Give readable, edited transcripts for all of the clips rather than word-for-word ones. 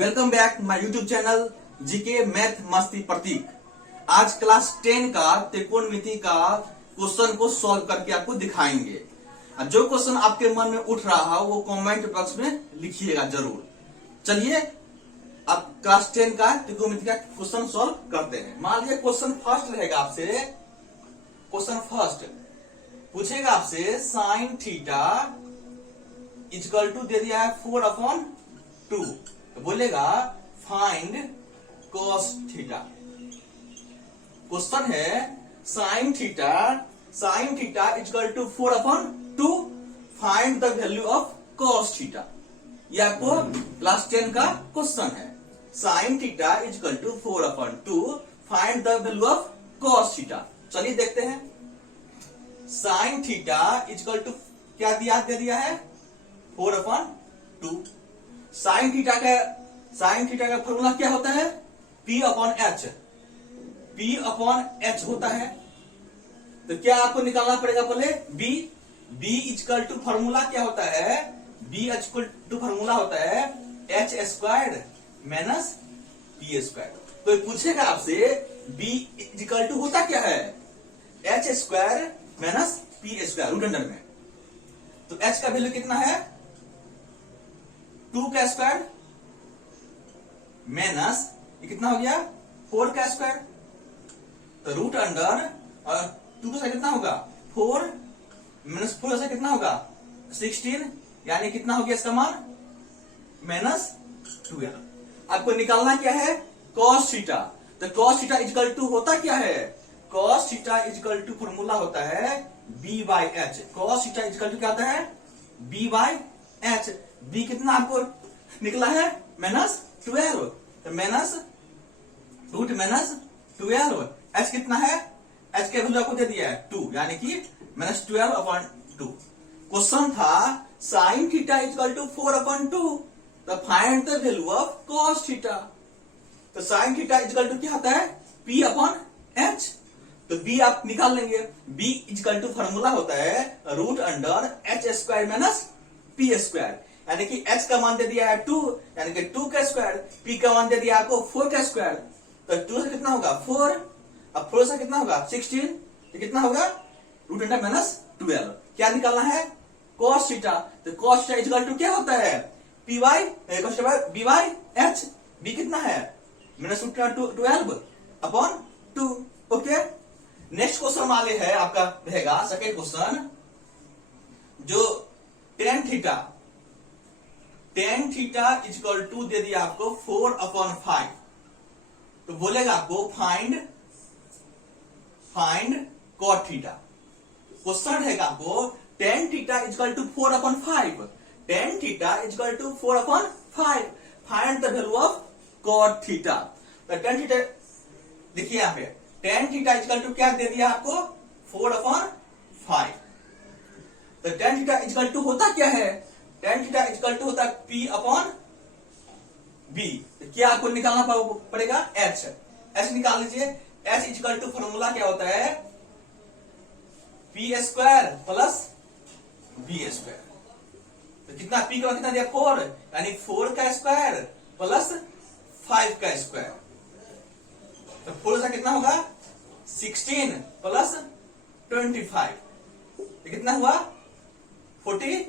Welcome back my YouTube channel GK math मस्ती प्रतीक। आज class 10 का त्रिकोणमिति का क्वेश्चन को सॉल्व करके आपको दिखाएंगे। जो क्वेश्चन आपके मन में उठ रहा है वो कमेंट बॉक्स में लिखिएगा जरूर। चलिए अब क्लास 10 का त्रिकोणमिति का क्वेश्चन सॉल्व करते हैं। मान लीजिए क्वेश्चन फर्स्ट रहेगा आपसे, क्वेश्चन फर्स्ट पूछेगा आपसे साइन थीटा इक्वल टू दे दिया है 4/2, तो बोलेगा फाइंड cos थीटा। क्वेश्चन है sine theta equal to 4/2, find the value of cos theta. ये आपको क्लास 10 का क्वेश्चन है। Sine theta equal to 4/2, find the value of cos theta. चलिए देखते हैं। साइन थीटा इक्वल टू क्या दे दिया है 4/2। साइन थीटा का फॉर्मूला क्या होता है P/H होता है। तो क्या आपको निकालना पड़ेगा पहले B इक्वल टू फॉर्मूला क्या होता है, B इक्वल टू फॉर्मूला होता है H² माइनस P²। तो पूछेगा आपसे B इक्वल टू होता क्या है H² minus P² root under में। तो H का वैल्यू कितना है 2 का स्क्वायर माइनस ये कितना हो गया 4 का स्क्वायर। तो रूट अंडर और 2 का कितना होगा 4 माइनस 4 से कितना होगा 16, यानी कितना हो गया इसका मान -12। आपको निकालना क्या है cos थीटा। तो cos थीटा इक्वल टू होता क्या है, cos theta equal to formula होता है B/H। cos theta equal to क्या होता है B/H। B कितना आपको निकला है -12, तो -√-12। H कितना है, H के वैल्यू आपको दे दिया है 2, यानी कि -12/2। क्वेश्चन था साइन थीटा इक्वल टू 4/2, तो find the value of cos theta. तो साइन थीटा इक्वल टू क्या होता है P/H। तो B आप निकाल लेंगे। B इक्वल टू फॉर्मूला होता है √H² माइनस P², यानी कि H का मान दे दिया है 2, यानी कि 2 का स्क्वायर। P का मान दे दिया आपको 4 का स्क्वायर। तो 2 से कितना होगा 4, अब 4 से कितना होगा 16, तो कितना होगा √12। क्या निकालना है cos थीटा। तो cos थीटा इक्वल टू क्या होता है B/H। B कितना है -√12/2। ओके, नेक्स्ट क्वेश्चन वाले है आपका रहेगा सेकेंड क्वेश्चन, जो tan थीटा इक्वल टू दे दिया आपको 4/5। तो बोलेगा आपको फाइंड cot थीटा। क्वेश्चन रहेगा आपको tan theta equal to 4/5, tan theta equal to 4/5, find the value of cot theta. तो tan थीटा देखिए यहाँ पे tan थीटा इक्वल टू क्या दे दिया आपको 4/5। तो tan थीटा इक्वल टू होता क्या है, tan थीटा इक्वल टू होता है P/B। तो क्या आपको निकालना पड़ेगा H निकाल लीजिए। H इक्वल टू फॉर्मूला क्या होता है P² प्लस B²। तो कितना P का कितना दिया 4, यानी 4 का स्क्वायर प्लस 5 का स्क्वायर। तो 4 से कितना होगा 16 प्लस 25, तो कितना हुआ 41,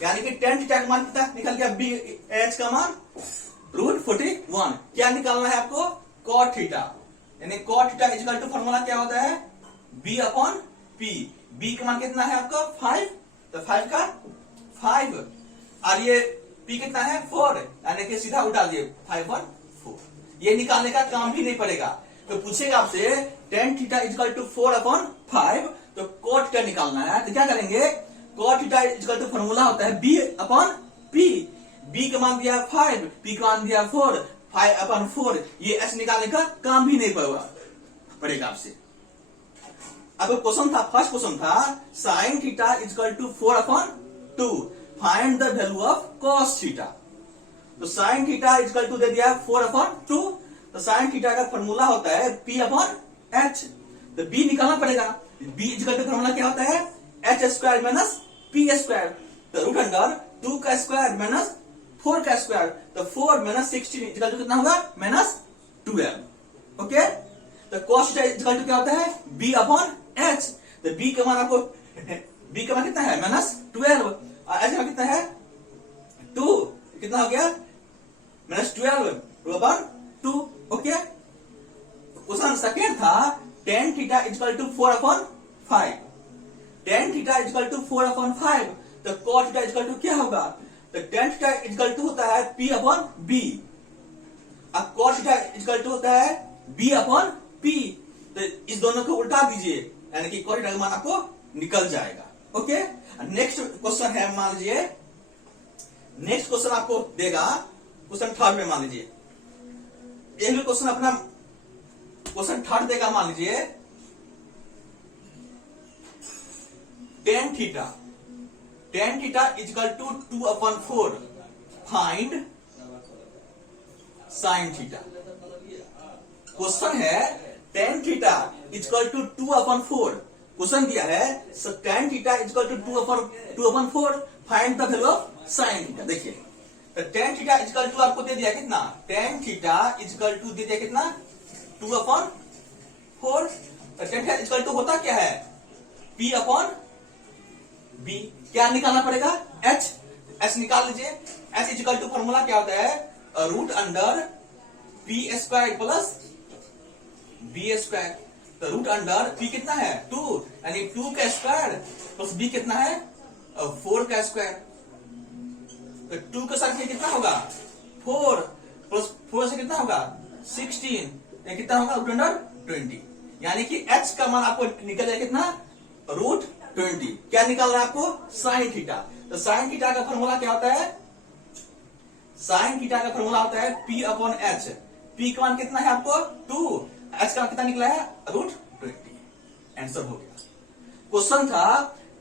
यानी कि tan थीटा का मान कितना निकल गया B/H का मान √41। क्या निकालना है आपको cot थीटा, यानी cot theta equal to formula क्या होता है B/P। B का मान कितना है आपका 5, तो 5 का 5, और ये P कितना है 4, यानी कि सीधा उठा दिए 5/4। ये निकालने का काम भी नहीं पड़ेगा। तो पूछेगा आपसे tan थीटा इक्वल टू 4/5, तो cot थीटा निकालना है। तो क्या करेंगे cot theta equal to formula होता है B/P। B का मान दिया 5, P का मान दिया 4, 5/4। ये H निकालने का काम भी नहीं पड़ेगा आपसे। अब क्वेश्चन था, फर्स्ट क्वेश्चन था sine theta equal to 4/2, find the value of cos theta. तो साइन थीटा इक्वल टू दे दिया 4/2, तो साइन थीटा का फॉर्मूला होता है P/H। तो B निकालना पड़ेगा। B इक्वल टू फॉर्मूला क्या होता है H² माइनस P²। तो रूट अंडर 2 का स्क्वायर माइनस 4 का स्क्वायर, तो 4 माइनस 16 इक्वल टू कितना होगा माइनस 12। ओके, तो cos थीटा इक्वल टू क्या होता है b अपॉन h। तो b का मान आपको b का मान कितना है माइनस 12 और h का कितना है 2, कितना हो गया minus 12 upon 2। Okay, question second था tan theta equal to 4 upon 5। tan theta equal to 4 upon 5, तो cos थीटा इक्वल टू क्या होगा, तो tan थीटा इक्वल टू होता है p अपॉन b, अब cos थीटा इक्वल टू होता है b अपॉन p। तो इस दोनों को उल्टा दीजिए, यानी कि cos थीटा का मान आपको निकल जाएगा। ओके, नेक्स्ट क्वेश्चन है, मान लीजिए नेक्स्ट क्वेश्चन आपको देगा क्वेश्चन थर्ड में, मान लीजिए एक भी क्वेश्चन अपना क्वेश्चन थर्ड देगा, मान लीजिए tan theta equal to 2 upon 4 find sin theta. Question है tan theta equal to 2 upon 4, question दिया है tan theta equal to 2 upon 4 find the value of sin theta. देखिए, तो tan थीटा इक्वल टू आपको दे दिया कितना, tan थीटा इक्वल टू दे दिया कितना 2 अपॉन 4। तो tan थीटा इक्वल टू होता क्या है p अपॉन b, क्या निकालना पड़ेगा h निकाल लीजिए। h इक्वल टू फॉर्मूला क्या होता है root under p square plus b square. तो रूट अंडर p कितना है 2, यानी 2 का स्क्वायर प्लस b कितना है 4 का स्क्वायर। तो 2 के साथ कितना होगा 4 प्लस 4 से कितना होगा 16, कितना होगा रूट अंडर 20, यानी कि h का मान आपको निकल जाएगा कितना रूट 20। क्या निकालना है आपको sin थीटा। तो sin थीटा का फॉर्मूला क्या होता है, sin थीटा का फॉर्मूला होता है p अपॉन h। p का मान कितना है आपको 2, h का कितना निकला है रूट 20। आंसर हो गया। क्वेश्चन था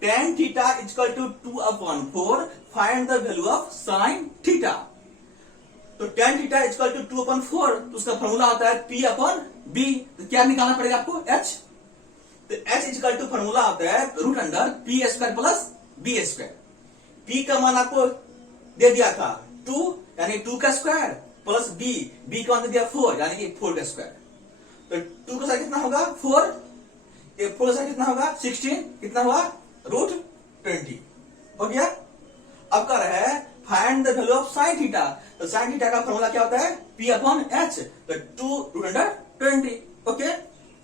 tan theta equal to 2 upon 4 find the value of sin theta. तो tan theta equal to 2 upon 4, तो उसका फॉर्मूला होता है p अपॉन b। तो क्या निकालना पड़ेगा आपको h। तो h इक्वल टू फॉर्मूला होता है root under p square plus b square. p का मान आपको दे दिया था 2, यानी 2 का स्क्वायर प्लस b का मान दे दिया 4, यानी कि 4 का स्क्वायर। तो 2 का साथ कितना होगा 4, 4 का साथ कितना होगा 16, कितना हुआ रूट 20 हो गया। अब कर रहा है find the value of sin theta. तो sin थीटा का फॉर्मूला क्या होता है p अपॉन h, तो 2 रूट अंडर 20। ओके,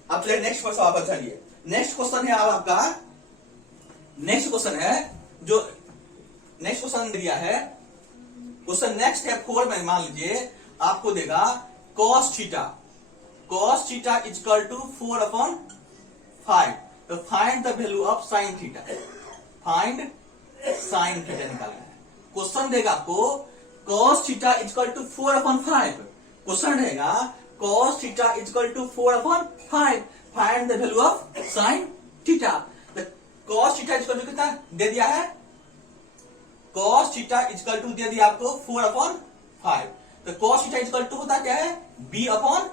अब चलिए नेक्स्ट क्वेश्चन वापस चलिए। नेक्स्ट क्वेश्चन है आपका, नेक्स्ट क्वेश्चन है जो नेक्स्ट क्वेश्चन दिया है, क्वेश्चन नेक्स्ट है 4 में, मान लीजिए आपको देगा cos theta equal to 4 upon 5। तो find the value of sin theta, find sin theta निकालना है। क्वेश्चन देगा आपको cos theta equal to 4 upon 5, question रहेगा cos theta equal to 4 upon 5 find the value of sin theta. तो cos theta equal to कितना दे दिया है, cos थीटा इक्वल टू दे दिया आपको 4 अपॉन 5। तो cos थीटा इक्वल टू होता क्या है b अपॉन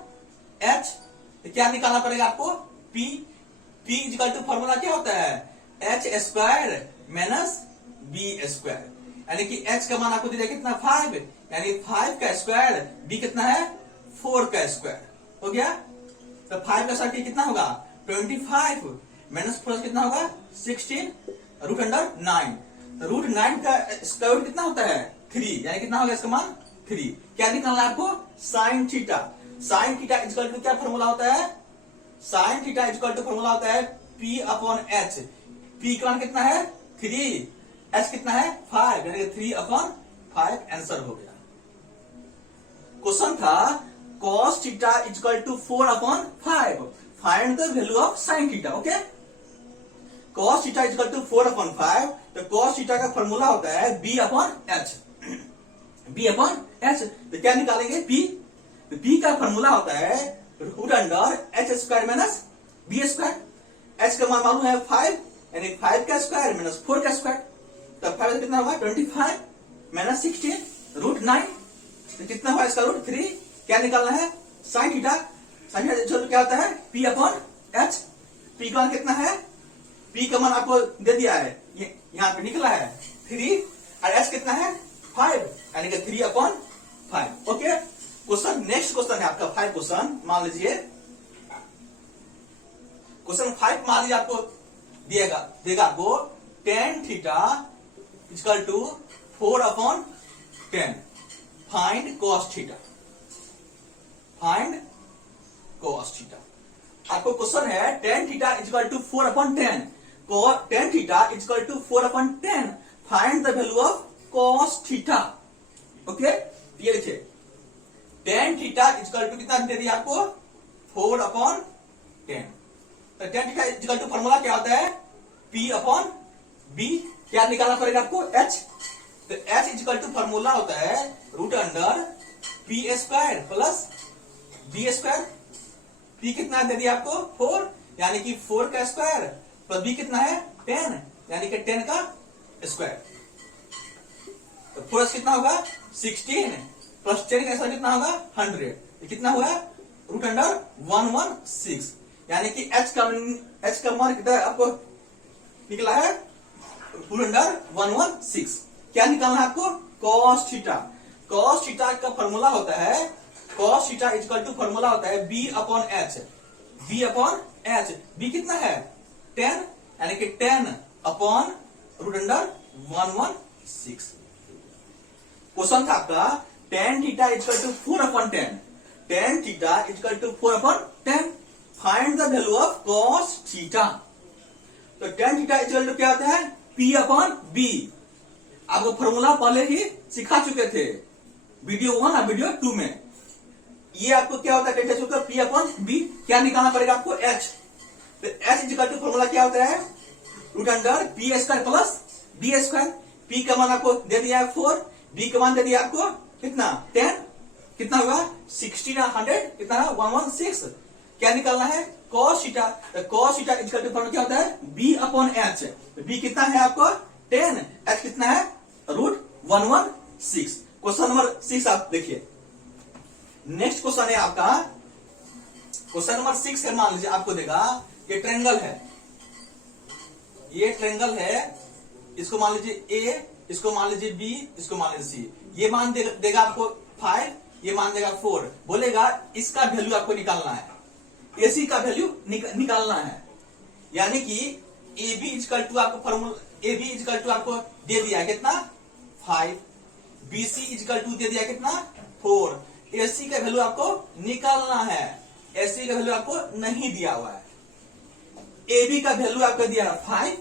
h। तो क्या निकालना पड़ेगा आपको p इक्वल टू फॉर्मूला क्या होता है h square minus b square, यानी कि h का मान आपको दे दिया कितना 5, यानी 5 का स्क्वायर, b कितना है 4 का स्क्वायर हो गया। तो 5 का स्क्वायर कितना होगा 25 माइनस 4 कितना होगा 16 रूट अंडर 9। तो रूट 9 का स्क्वायर रूट कितना होता है 3, यानी कितना होगा इसका मान 3। क्या निकालना है आपको sin theta. sin theta equal to क्या फॉर्मूला होता है, sin theta equal to formula होता है p अपॉन h। p का मान कितना है 3, h कितना है 5, यानी 3 अपॉन 5। आंसर हो गया। क्वेश्चन था cos theta equal to 4 upon 5 find the value of sin theta. Okay, cos theta equal to 4 upon 5, तो cos थीटा का फॉर्मूला होता है b upon h। b upon h, तो क्या निकालेंगे p। तो p का फॉर्मूला होता है root under h square minus b square. h का मान मालूम है 5, यानी 5 का स्क्वायर माइनस 4 का स्क्वायर। तो 5 कितना होगा 25 माइनस 16 रूट 9, तो कितना हुआ इसका रूट 3। क्या निकालना है sin थीटा। sin थीटा क्या होता है p अपॉन h। p का मान कितना है, p का मान आपको दे दिया है, यहाँ पे निकला है 3, और h कितना है 5 यानी कि 3/5। ओके, क्वेश्चन नेक्स्ट क्वेश्चन है आपका 5 क्वेश्चन। मान लीजिए क्वेश्चन 5 मान लीजिए आपको देगा आपको tan theta equal to 4/10 find cos theta. Find cos theta. आपको क्वेश्चन है tan theta equal to 4/10 tan theta equal to 4/10 find the value of cos theta. Okay, ये लिखिए tan थीटा इक्वल टू कितना दे दिया आपको 4/10। तो tan theta equal to formula क्या होता है P/B। क्या निकालना पड़ेगा आपको h। तो h इक्वल टू फॉर्मूला होता है √P² प्लस B²। P कितना दे दिया आपको 4 यानी कि 4 का स्क्वायर प्लस B कितना है 10 यानी कि 10 का स्क्वायर। तो 4 कितना होगा 16 प्लस 10 का स्क्वायर कितना होगा 100। ये कितना हुआ √116 यानी कि h का मान कितना आपको निकला है √116। क्या निकालना है आपको cos थीटा। cos थीटा का फॉर्मूला होता है cos theta equal to formula होता है B/H। B/H B कितना है 10 यानी कि 10/√116। क्वेश्चन था आपका tan theta equal to 4/10 tan theta equal to 4/10 find the value of cos theta. तो tan थीटा इक्वल टू क्या होता है P/B। आपको फॉर्मूला पहले ही सिखा चुके थे वीडियो 1 और वीडियो 2 में। ये आपको क्या होता है P/B। क्या निकालना पड़ेगा आपको h। तो h इक्वल टू फॉर्मूला क्या होता है √P² प्लस B²। P का मान आपको दे दिया है 4, B का मान दे दिया आपको कितना 10। कितना होगा 16 और 100 कितना है 116। क्या निकालना है cos थीटा। तो cos theta equal to formula क्या होता है B/H। तो B कितना है आपको 10, h कितना है √116। क्वेश्चन नंबर 6 आप देखिए। नेक्स्ट क्वेश्चन है आपका क्वेश्चन नंबर 6 है। मान लीजिए आपको देगा ये ट्रायंगल है, ये ट्रायंगल है, इसको मान लीजिए A, इसको मान लीजिए B, इसको मान लीजिए C। ये मान देगा आपको 5, ये मान देगा 4। बोलेगा इसका वैल्यू आपको निकालना है, AC का वैल्यू निकालना है। यानी कि AB इक्वल टू आपको फॉर्मूला AB इक्वल टू आपको दे दिया कितना 5, BC इक्वल टू दे दिया कितना 4। AC का वैल्यू आपको निकालना है, AC का वैल्यू आपको नहीं दिया हुआ है। AB का वैल्यू आपको दिया 5,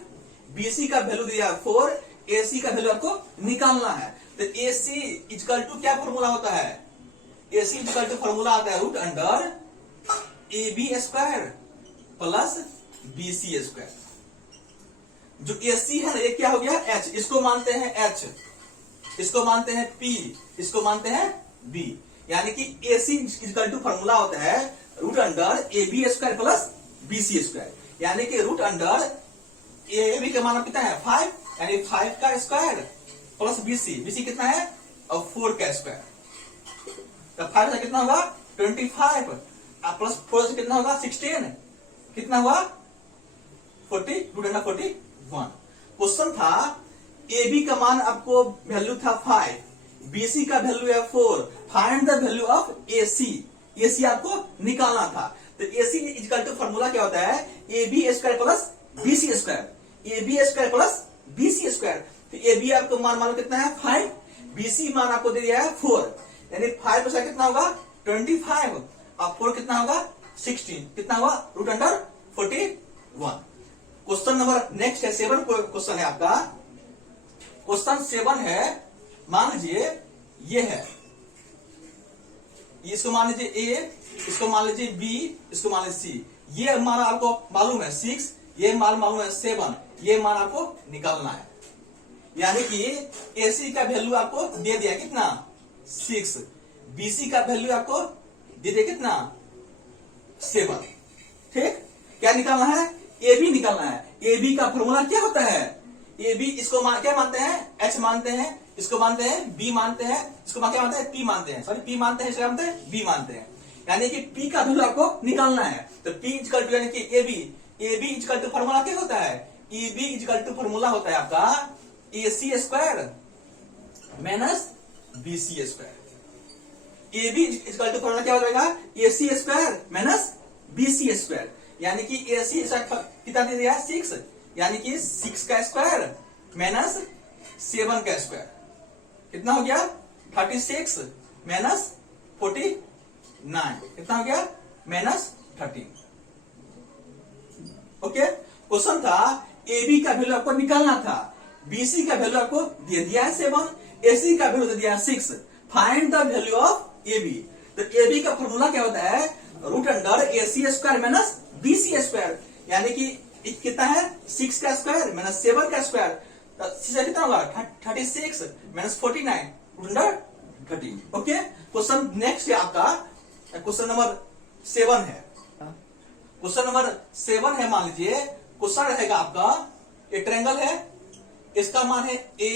BC का वैल्यू दिया 4, AC का वैल्यू आपको निकालना है। तो AC इक्वल टू क्या फॉर्मूला होता है AC इक्वल टू फॉर्मूला आता है √AB² प्लस BC²। जो AC है ना ये क्या हो गया H। इसको मानते हैं H, इसको मानते हैं P, इसको मानते हैं B। यानी कि AC इक्वल टू फॉर्मूला होता है √AB² प्लस BC²। यानी कि √AB का मान कितना है 5 यानी 5 का स्क्वायर प्लस BC कितना है और 4 का स्क्वायर। तो 5 से कितना होगा 25 प्लस 4 से कितना होगा 16 कितना हुआ 41। क्वेश्चन था AB का मान आपको वैल्यू था 5, BC का वैल्यू है 4, find the value of AC आपको निकालना था। तो AC इक्वल टू फॉर्मूला क्या होता है AB² plus BC²। AB² plus BC²। तो AB आपको मान मालूम कितना है 5, BC मान आपको दे दिया है 4 यानी 5 से कितना होगा 25 और 4 कितना होगा 16 कितना हुआ √41। क्वेश्चन नंबर नेक्स्ट है 7 क्वेश्चन है आपका। क्वेश्चन 7 है मान लीजिए ये है, इसको मान लीजिए A, इसको मान लीजिए B, इसको मान लीजिए C। ये मान आपको मालूम है 6, ये मान मालूम है 7, ये मान आपको निकालना है। यानी कि AC का वैल्यू आपको दे दिया कितना 6, BC का वैल्यू आपको दे दिया कितना 7। ठीक, क्या निकालना है AB निकालना है। AB का फॉर्मूला क्या होता है AB इसको क्या मानते हैं H मानते हैं, इसको मानते हैं B मानते हैं, इसको क्या मानते हैं P मानते हैं, सॉरी P मानते हैं, इसको मानते हैं B मानते हैं। यानी कि P का वैल्यू आपको निकालना है। तो P इक्वल टू यानी कि AB इक्वल टू फॉर्मूला क्या होता है EB इक्वल टू फॉर्मूला होता है आपका AC² minus BC square. AB equal to formula क्या हो जाएगा, AC square minus BC square, यानी कि AC कितना दे दिया 6, यानी कि 6 का स्क्वायर माइनस 7 का स्क्वायर, कितना हो गया 36 माइनस 49, कितना हो गया माइनस 13। ओके, क्वेश्चन था AB का वैल्यू आपको निकालना था, BC का वैल्यू आपको दे दिया है 7, AC का वैल्यू दे दिया है 6, find the value of AB। तो AB का फॉर्मूला क्या होता है, root under AC square minus BC square, यानी कि कितना है 6 का स्क्वायर माइनस 7 का स्क्वायर, तो कितना होगा 36 minus 49 root under 13। Okay, question next है आपका, क्वेश्चन नंबर 7 है। क्वेश्चन नंबर 7 है, मान लीजिए क्वेश्चन रहेगा आपका, एक ट्रायंगल है, इसका मान है A,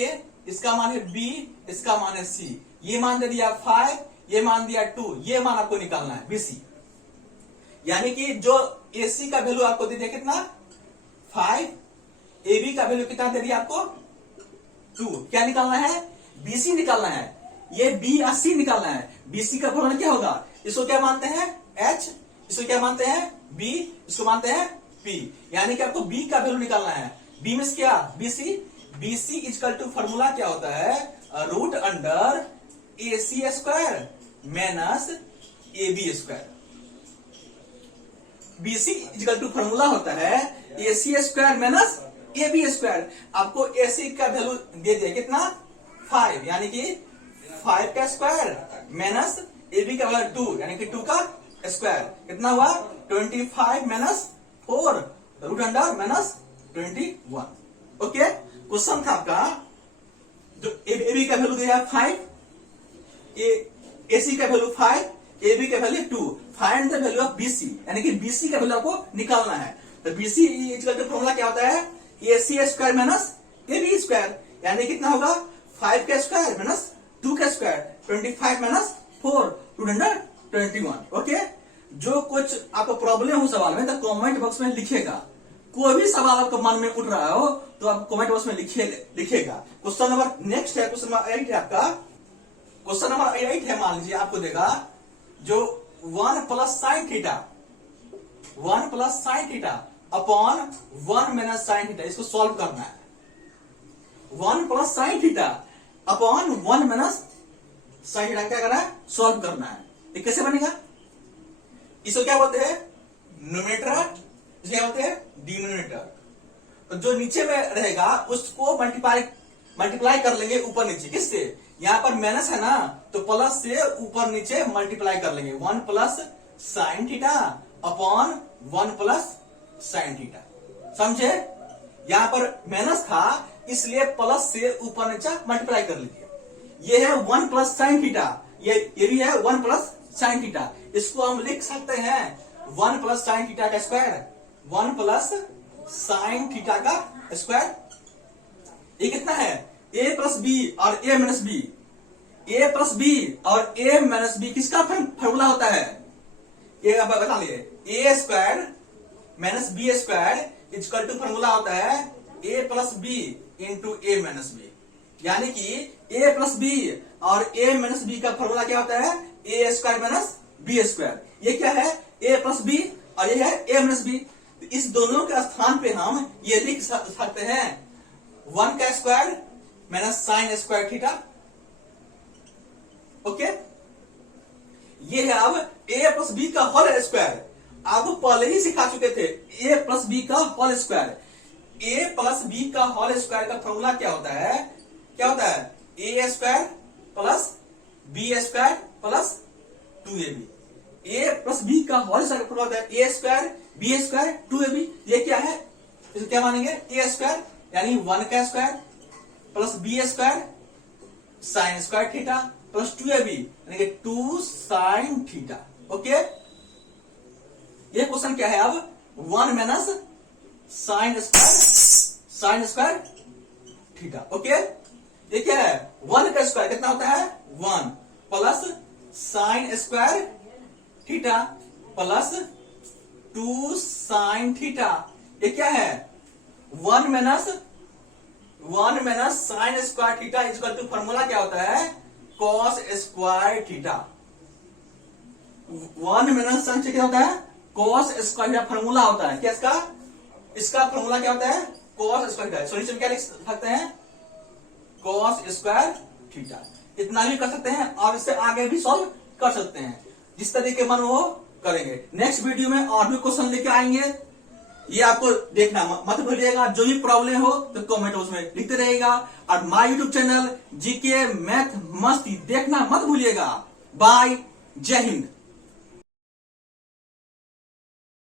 इसका मान है B, इसका मान है C, ये मान दे दिया 5, ये मान दिया 2, ये मान आपको निकालना है BC, यानी कि जो AC का वैल्यू आपको दे दिया कितना 5, AB का वैल्यू कितना दे दिया आपको 2, क्या निकालना है BC निकालना है, ये B और C निकालना है। BC का फॉर्मूला क्या होगा, इसको क्या मानते हैं H, इसको क्या मानते हैं B, इसको मानते हैं P, यानी कि आपको B का वैल्यू निकालना है। B में क्या BC, BC equal to formula क्या होता है root under AC square minus AB square. BC equal to formula होता है AC square minus AB square. आपको AC का वैल्यू दे दिया कितना 5, यानी कि 5 का स्क्वायर माइनस AB का वैल्यू 2, यानी कि 2 का स्क्वायर, कितना हुआ 25 minus 4 root under minus 21। Okay, question था आपका, जो AB का वैल्यू दिया 5, AC का वैल्यू 5, AB का value 2, find the value of BC, यानी कि BC का वैल्यू आपको निकालना है। तो BC इक्वल टू फॉर्मूला क्या होता है AC square minus AB square, यानी कितना होगा 5 का स्क्वायर माइनस 2 का square, 25 minus 4 root under 21। Okay, जो कुछ आपको प्रॉब्लम हो सवाल में तो कमेंट बॉक्स में लिखेगा, कोई भी सवाल आपके मन में उठ रहा हो तो आप कमेंट बॉक्स में लिखेगा। क्वेश्चन नंबर नेक्स्ट है, क्वेश्चन नंबर 8 है आपका, क्वेश्चन नंबर 8 है, मान लीजिए आपको देगा जो 1 plus sine theta, 1 plus sine theta upon 1 minus sine theta, इसको सॉल्व करना है। 1 plus sine theta upon 1 minus sine theta क्या करना है, सॉल्व करना है। ये कैसे बनेगा, इसको क्या बोलते हैं न्यूमरेटर, इसे क्या बोलते हैं डिनोमिनेटर। तो जो नीचे में रहेगा उसको मल्टीप्लाई कर लेंगे ऊपर नीचे, किससे, यहां पर माइनस है ना तो प्लस से ऊपर नीचे मल्टीप्लाई कर लेंगे, 1 plus sine theta upon 1 plus sine theta, समझे। यहां पर माइनस था इसलिए प्लस से ऊपर नीचे मल्टीप्लाई कर लीजिए। ये है 1 प्लस साइन थीटा, ये भी है 1 प्लस साइन थीटा, इसको हम लिख सकते हैं 1 प्लस साइन थीटा का स्क्वायर, 1 प्लस साइन थीटा का स्क्वायर। ये कितना है a प्लस बी और a minus B, a plus B और a माइनस बी किसका फॉर्मूला होता है, ये आप बता लीजिए a square minus B square equal to formula होता है a plus B into a minus B, यानी कि a प्लस बी और a माइनस बी का फॉर्मूला क्या होता है a square minus B square. ये क्या है a प्लस बी और ये है a माइनस बी, इस दोनों के स्थान पे हम ये लिख सकते हैं 1 का square minus sine square theta. Okay, ये है अब a प्लस बी का होल स्क्वायर, आपको पहले ही सिखा चुके थे a प्लस बी का whole square. a plus B का होल स्क्वायर का फॉर्मूला क्या होता है, क्या होता है a square plus B square plus 2ab। a plus B का होल स्क्वायर का फॉर्मूला होता है a square B square 2ab। ये क्या है, इसे क्या मानेंगे a स्क्वायर, यानी 1 का square plus B square sine square theta plus 2ab, यानी कि 2 साइन थीटा। ओके, ये क्वेश्चन क्या है अब 1 minus sine square theta. Okay, ये क्या है 1 का स्क्वायर कितना होता है 1 plus sine square theta plus 2 sine theta. ये क्या है 1 minus 1 minus sine square theta equal to formula क्या होता है, cos square theta. 1 minus sine क्या होता है, कॉस स्क्वायर थीटा फॉर्मूला होता है। क्या इसका फॉर्मूला क्या होता है, कॉस स्क्वायर थीटा। सॉल्यूशन क्या लिख सकते हैं, कॉस स्क्वायर थीटा। इतना भी कर सकते हैं और इससे आगे भी सॉल्व कर सकते हैं, जिस तरीके मन वो करेंगे। नेक्स्ट वीडियो में और भी क्वेश्चन लेके आएंगे, ये आपको देखना मत भूलिएगा। जो भी प्रॉब्लम हो तो कमेंट उसमें लिखते रहेगा। और my YouTube channel GK math मस्ती देखना मत भूलिएगा। बाय, जय हिंद।